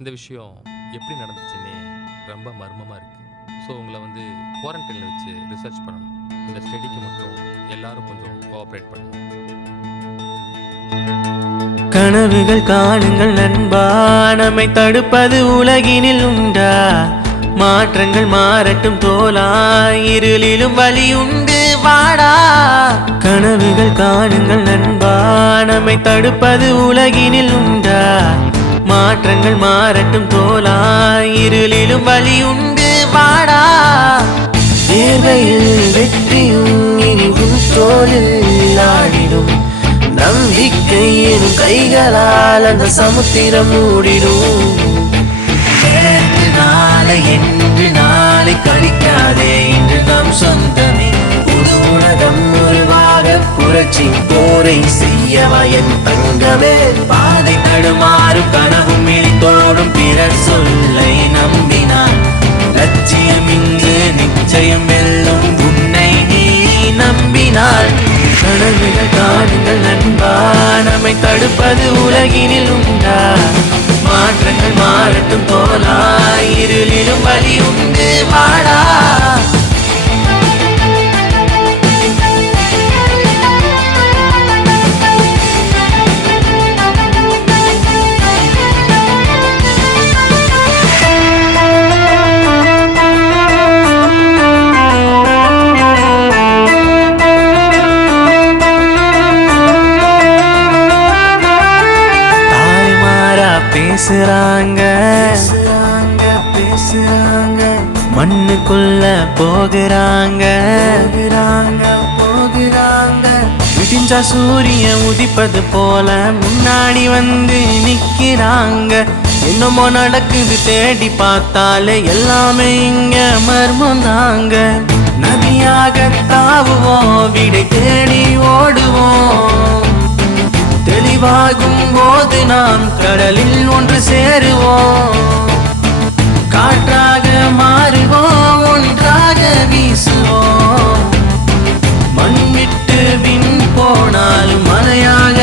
இந்த விஷயம் எப்படி நடந்துச்சுன்னே ரொம்ப மர்மமா இருக்கு. ஸோ உங்களை குவாரண்டைனில் வச்சு ரிசர்ச் பண்ணணும். இந்த ஸ்டடிக்கு மட்டும் எல்லாரும் கொஞ்சம் கோஆப்ரேட் பண்ணணும். கனவுகள் காணுங்கள் நண்பா, நம்மை தடுப்பது உலகினில் உண்டா? மாற்றங்கள் மாறட்டும் தோலா, இருளிலும் வழி உண்டு வாடா. கனவுகள் காணுங்கள் நண்பா, நம்மை தடுப்பது உலகினில் உண்டா? மாற்றங்கள் மாறட்டும் தோலா, இருளிலும் வழி உண்டு வாடா. தேர்வையில் வெற்றியும் இனிவும் தோலில் ஆடிடும். நம்பிக்கை எனும் கைகளால் அந்த சமுத்திரம் மூடிடும். நேற்று நாளை என்று நாளை கழிக்காதே, இன்று நம் சொந்தமே. புது உலகம் உருவாக புரட்சி போரை செய்யவா என் தங்கமே. பாதை தடுமாறும் கனவும் இழித்தோடும் பிறர் சொல்லை நம்பினான். லட்சியம் இங்கு நிச்சயம் வெல்லும், உன்னை நீ நம்பினாள். கனவுகள் காணுங்கள் நண்பா, நம்மை தடுப்பது உலகினில் உண்டா? மாற்றங்கள் மாறட்டும் தோலா, இருளிலும் வழி உண்டு வாடா. பேசுறாங்க பேசுறாங்க, மண்ணுக்குள்ள போகிறாங்க போகிறாங்க. விடிஞ்சா சூரியன் உதிப்பது போல முன்னாடி வந்து நிக்கிறாங்க. என்னமோ நடக்குது தேடி பார்த்தாலே எல்லாமே இங்க மர்மம் தாங்க. நதியாக தாவுவோம், விடை தேடி ஓடுவோம். தெளிவாகும் போது நாம் கடலில் ஒன்று சேருவோம். காற்றாக மாறுவோம், ஒன்றாக வீசுவோம். மண் விட்டு விண் போனாலும் மலையாக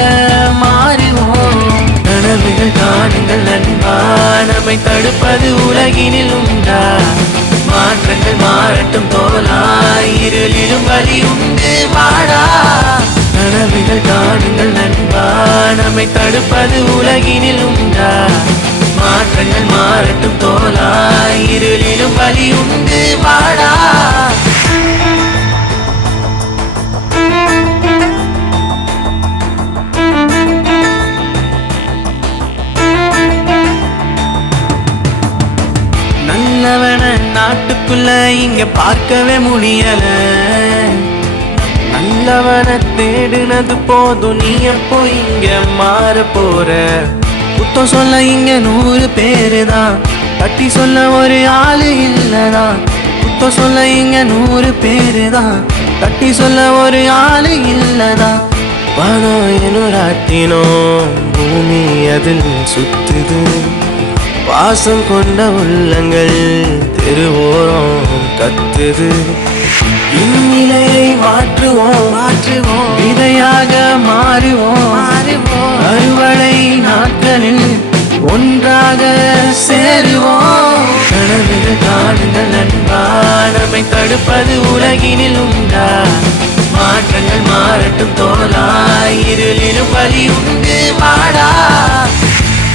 மாறுவோம். கனவுகள் காணுங்கள் நண்பா, நம்மை தடுப்பது உலகினில் உண்டா? மாற்றங்கள் மாறட்டும் தோலா, இருளிலும் வழி உண்டு வாடா. கனவுகள் காணுங்கள் நண்பா, நம்மை தடுப்பது உலகினில் உண்டா? மாற்றங்கள் மாறட்டும் தோலா, இருளிலும் வழி உண்டு வாடா. நல்லவன நாட்டுக்குள்ள இங்க பார்க்கவே முடியல. நல்லவன தேடுனது போதும், நீ எப்போ இங்க மாற போற? குத்தம் சொல்ல இங்க 100 பேருதான், கட்டி சொல்ல ஒரு ஆளு இல்லதான். குத்தம் சொல்ல இங்க 100 பேருதான், கட்டி சொல்ல ஒரு ஆளு இல்லதான். வானம் எனுராட்டினோ, பூமி அதில் சுத்துது. பாசம் கொண்ட உள்ளங்கள் தெருவோரம் கத்துது. இந்நிலையை மாற்றுவோம் மாற்றுவோம், விதையாக மாறுவோம் மாறுவோம். அறுவடை நாட்களில் ஒன்றாக சேருவோம். கனவுகள் காணுங்கள் நண்பா, நம்மை தடுப்பது உலகினில் உண்டா? மாற்றங்கள் மாறட்டும் தோலா, இருளிலும் வழி உண்டு வாடா.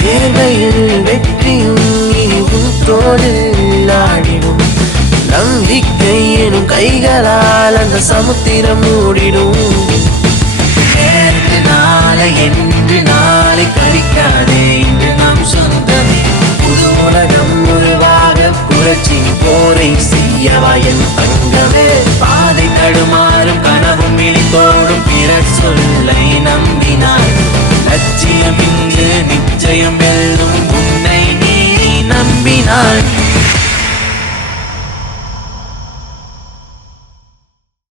தேர்வையில் வெற்றியும் இனிவும் தோலில் ஆடிடும். நம்பிக்கை எனும் கைகளால் அந்த சமுத்திரம் மூடிடும். நேற்று நாளை என்று நாளை கழிக்காதே, இன்று நம் சொந்தமே. புது உலகம் உருவாக புரட்சி போரை செய்யவா என் தங்கமே. பாதை தடுமாறும் கனவும் இழித்தோடும் பிறர் சொல்லை நம்பினாள். லட்சியம்